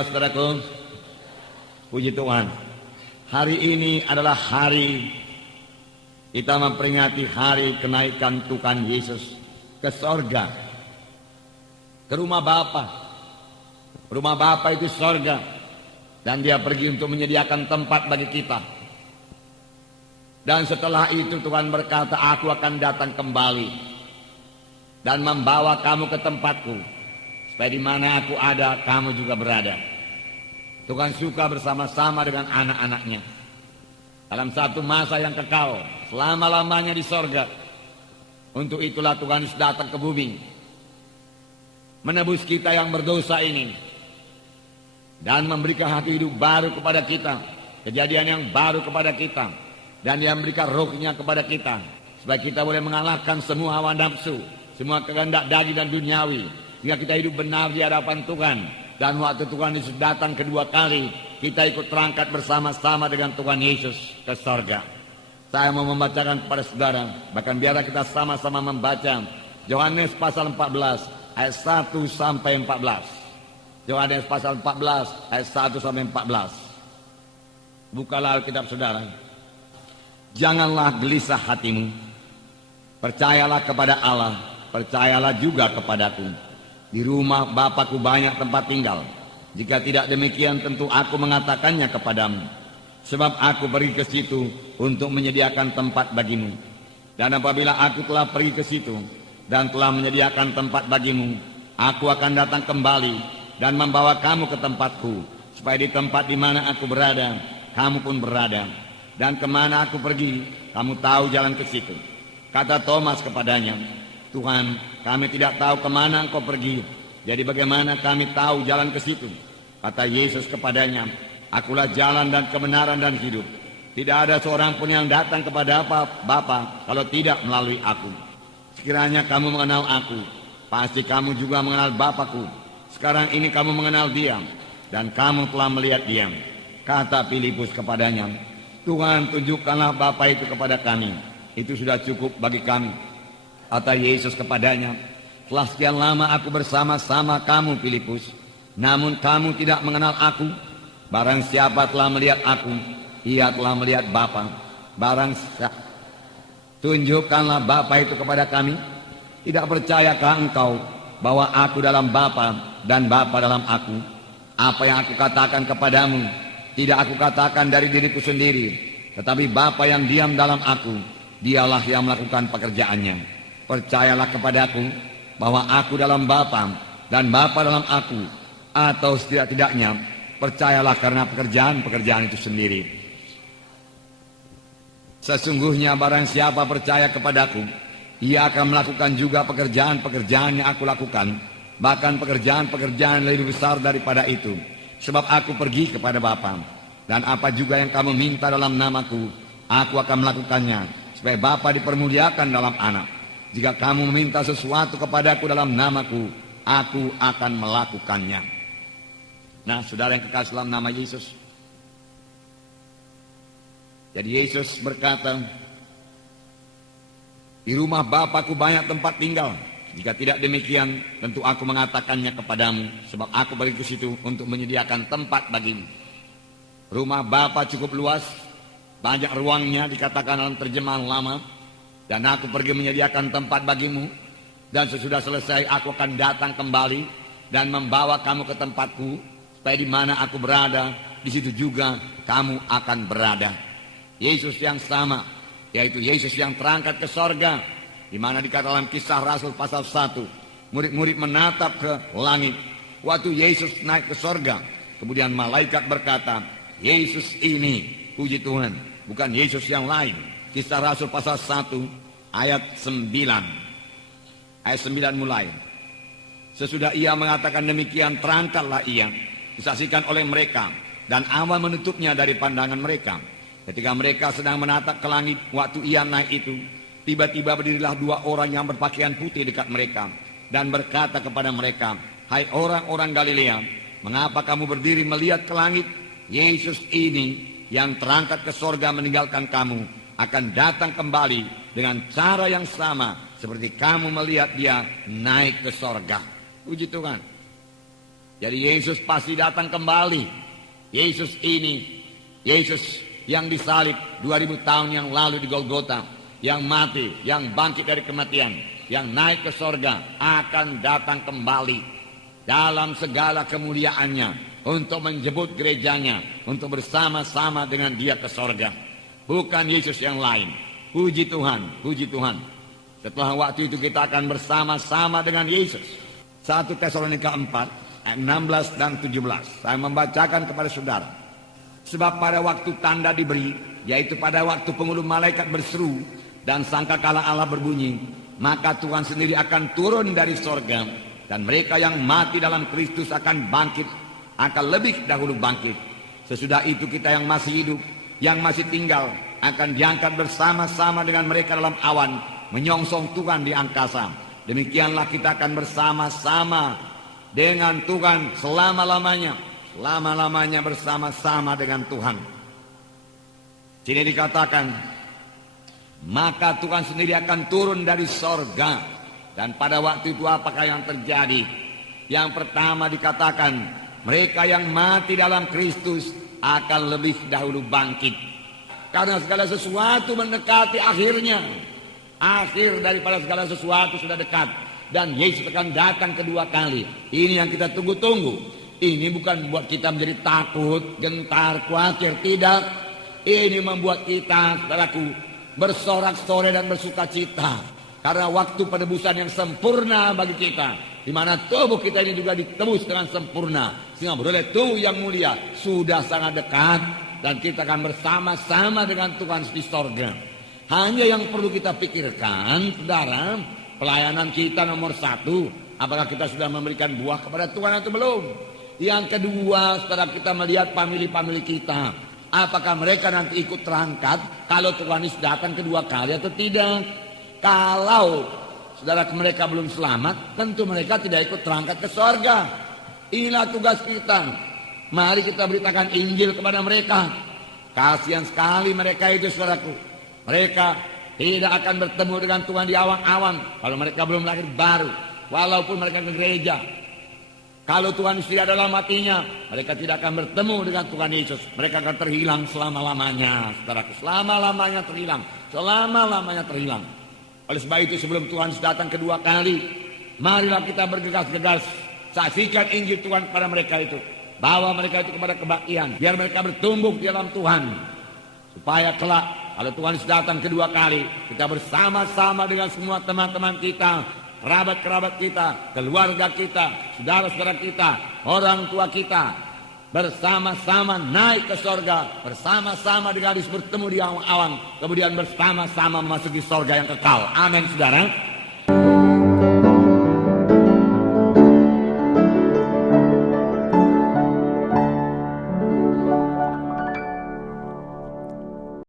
Haleluya, saudaraku. Puji Tuhan. Hari ini adalah hari kita memperingati hari kenaikan Tuhan Yesus ke sorga, ke rumah Bapa. Rumah Bapa itu sorga, dan dia pergi untuk menyediakan tempat bagi kita. Dan setelah itu Tuhan berkata, aku akan datang kembali dan membawa kamu ke tempatku, supaya di mana aku ada, kamu juga berada. Tuhan suka bersama-sama dengan anak-anaknya dalam satu masa yang kekal, selama-lamanya di sorga. Untuk itulah Tuhan Yesus datang ke bumi, menebus kita yang berdosa ini, dan memberikan hati hidup baru kepada kita, kejadian yang baru kepada kita, dan dia memberikan rohnya kepada kita, supaya kita boleh mengalahkan semua hawa nafsu, semua kehendak daging dan duniawi, hingga kita hidup benar di hadapan Tuhan. Dan waktu Tuhan Yesus datang kedua kali, kita ikut terangkat bersama-sama dengan Tuhan Yesus ke sorga. Saya mau membacakan kepada saudara, bahkan biarlah kita sama-sama membaca Yohanes pasal 14 ayat 1 sampai 14. Yohanes pasal 14 ayat 1 sampai 14. Bukalah Alkitab saudara. Janganlah gelisah hatimu, percayalah kepada Allah, percayalah juga kepadaku. Di rumah Bapakku banyak tempat tinggal. Jika tidak demikian, tentu aku mengatakannya kepadamu. Sebab aku pergi ke situ untuk menyediakan tempat bagimu. Dan apabila aku telah pergi ke situ dan telah menyediakan tempat bagimu, aku akan datang kembali dan membawa kamu ke tempatku, supaya di tempat di mana aku berada, kamu pun berada. Dan kemana aku pergi, kamu tahu jalan ke situ. Kata Thomas kepadanya, Tuhan, kami tidak tahu kemana engkau pergi, jadi bagaimana kami tahu jalan ke situ? Kata Yesus kepadanya, akulah jalan dan kebenaran dan hidup. Tidak ada seorang pun yang datang kepada Bapa kalau tidak melalui aku. Sekiranya kamu mengenal aku, pasti kamu juga mengenal Bapakku. Sekarang ini kamu mengenal dia, dan kamu telah melihat dia. Kata Filipus kepadanya, Tuhan, tunjukkanlah Bapa itu kepada kami, itu sudah cukup bagi kami. Kata Yesus kepadanya, telah sekian lama aku bersama-sama kamu, Filipus, namun kamu tidak mengenal aku. Barang siapa telah melihat aku, ia telah melihat Bapa. Tunjukkanlah Bapa itu kepada kami. Tidak percayakah engkau bahwa aku dalam Bapa dan Bapa dalam aku? Apa yang aku katakan kepadamu, tidak aku katakan dari diriku sendiri, tetapi Bapa yang diam dalam aku, dialah yang melakukan pekerjaannya. Percayalah kepadaku bahwa aku dalam Bapa dan Bapa dalam aku, atau setidak-tidaknya percayalah karena pekerjaan-pekerjaan itu sendiri. Sesungguhnya barang siapa percaya kepadaku, ia akan melakukan juga pekerjaan-pekerjaan yang aku lakukan, bahkan pekerjaan-pekerjaan lebih besar daripada itu. Sebab aku pergi kepada Bapa, dan apa juga yang kamu minta dalam namaku, aku akan melakukannya, supaya Bapa dipermuliakan dalam Anak. Jika kamu meminta sesuatu kepadaku dalam namaku, aku akan melakukannya. Nah, saudara yang kekasih dalam nama Yesus. Jadi Yesus berkata, di rumah Bapakku banyak tempat tinggal. Jika tidak demikian, tentu aku mengatakannya kepadamu, sebab aku pergi ke situ untuk menyediakan tempat bagimu. Rumah Bapa cukup luas, banyak ruangnya, dikatakan dalam terjemahan lama. Dan aku pergi menyediakan tempat bagimu, dan sesudah selesai aku akan datang kembali dan membawa kamu ke tempatku, supaya di mana aku berada, di situ juga kamu akan berada. Yesus yang sama, yaitu Yesus yang terangkat ke sorga, di mana dikatakan dalam Kisah Rasul pasal 1, murid-murid menatap ke langit. Waktu Yesus naik ke sorga, kemudian malaikat berkata, Yesus ini, puji Tuhan, bukan Yesus yang lain. Kisah Rasul pasal 1 ayat 9. Ayat 9 mulai. Sesudah ia mengatakan demikian, terangkatlah ia, disaksikan oleh mereka, dan awan menutupnya dari pandangan mereka. Ketika mereka sedang menatap ke langit, waktu ia naik itu, tiba-tiba berdirilah dua orang yang berpakaian putih dekat mereka, dan berkata kepada mereka, hai orang-orang Galilea, mengapa kamu berdiri melihat ke langit? Yesus ini yang terangkat ke sorga meninggalkan kamu, akan datang kembali dengan cara yang sama seperti kamu melihat dia naik ke sorga. Puji Tuhan. Jadi Yesus pasti datang kembali. Yesus ini, Yesus yang disalib 2000 tahun yang lalu di Golgota, yang mati, yang bangkit dari kematian, yang naik ke sorga, akan datang kembali dalam segala kemuliaannya untuk menjemput gerejanya, untuk bersama-sama dengan dia ke sorga. Bukan Yesus yang lain. Puji Tuhan, puji Tuhan. Setelah waktu itu kita akan bersama-sama dengan Yesus. 1 Tesalonika 4 ayat 16 dan 17. Saya membacakan kepada saudara. Sebab pada waktu tanda diberi, yaitu pada waktu pengulu malaikat berseru dan sangkakala Allah berbunyi, maka Tuhan sendiri akan turun dari sorga, dan mereka yang mati dalam Kristus akan bangkit, akan lebih dahulu bangkit. Sesudah itu kita yang masih hidup, yang masih tinggal, akan diangkat bersama-sama dengan mereka dalam awan, menyongsong Tuhan di angkasa. Demikianlah kita akan bersama-sama dengan Tuhan selama-lamanya. Selama-lamanya bersama-sama dengan Tuhan. Sini dikatakan, maka Tuhan sendiri akan turun dari sorga. Dan pada waktu itu apakah yang terjadi? Yang pertama dikatakan, mereka yang mati dalam Kristus akan lebih dahulu bangkit. Karena segala sesuatu mendekati akhirnya. Akhir daripada segala sesuatu sudah dekat. Dan Yesus akan datang kedua kali. Ini yang kita tunggu-tunggu. Ini bukan membuat kita menjadi takut, gentar, khawatir. Tidak. Ini membuat kita, saudaraku, bersorak-sorai dan bersuka cita. Karena waktu penebusan yang sempurna bagi kita. Di mana tubuh kita ini juga ditebus dengan sempurna. Sehingga beroleh tubuh yang mulia. Sudah sangat dekat. Dan kita akan bersama-sama dengan Tuhan di sorga. Hanya yang perlu kita pikirkan, saudara, pelayanan kita nomor 1, apakah kita sudah memberikan buah kepada Tuhan atau belum? Yang kedua, setelah kita melihat famili-famili kita, apakah mereka nanti ikut terangkat kalau Tuhan Yesus datang kedua kali atau tidak? Kalau saudara mereka belum selamat, tentu mereka tidak ikut terangkat ke sorga. Inilah tugas kita. Mari kita beritakan Injil kepada mereka. Kasihan sekali mereka itu, saudaraku. Mereka tidak akan bertemu dengan Tuhan di awan-awan kalau mereka belum lahir baru. Walaupun mereka ke gereja, kalau Tuhan tidak dalam hatinya, mereka tidak akan bertemu dengan Tuhan Yesus. Mereka akan terhilang selama-lamanya, saudaraku. Selama-lamanya terhilang. Selama-lamanya terhilang. Oleh sebab itu sebelum Tuhan datang kedua kali, marilah kita bergegas-gegas saksikan Injil Tuhan kepada mereka itu. Bawa mereka itu kepada kebaktian. Biar mereka bertumbuh di dalam Tuhan. Supaya kelak kalau Tuhan datang kedua kali, kita bersama-sama dengan semua teman-teman kita, kerabat-kerabat kita, keluarga kita, saudara-saudara kita, orang tua kita, bersama-sama naik ke sorga, bersama-sama dengan Yesus bertemu di awan-awan, kemudian bersama-sama memasuki sorga yang kekal. Amin, saudara.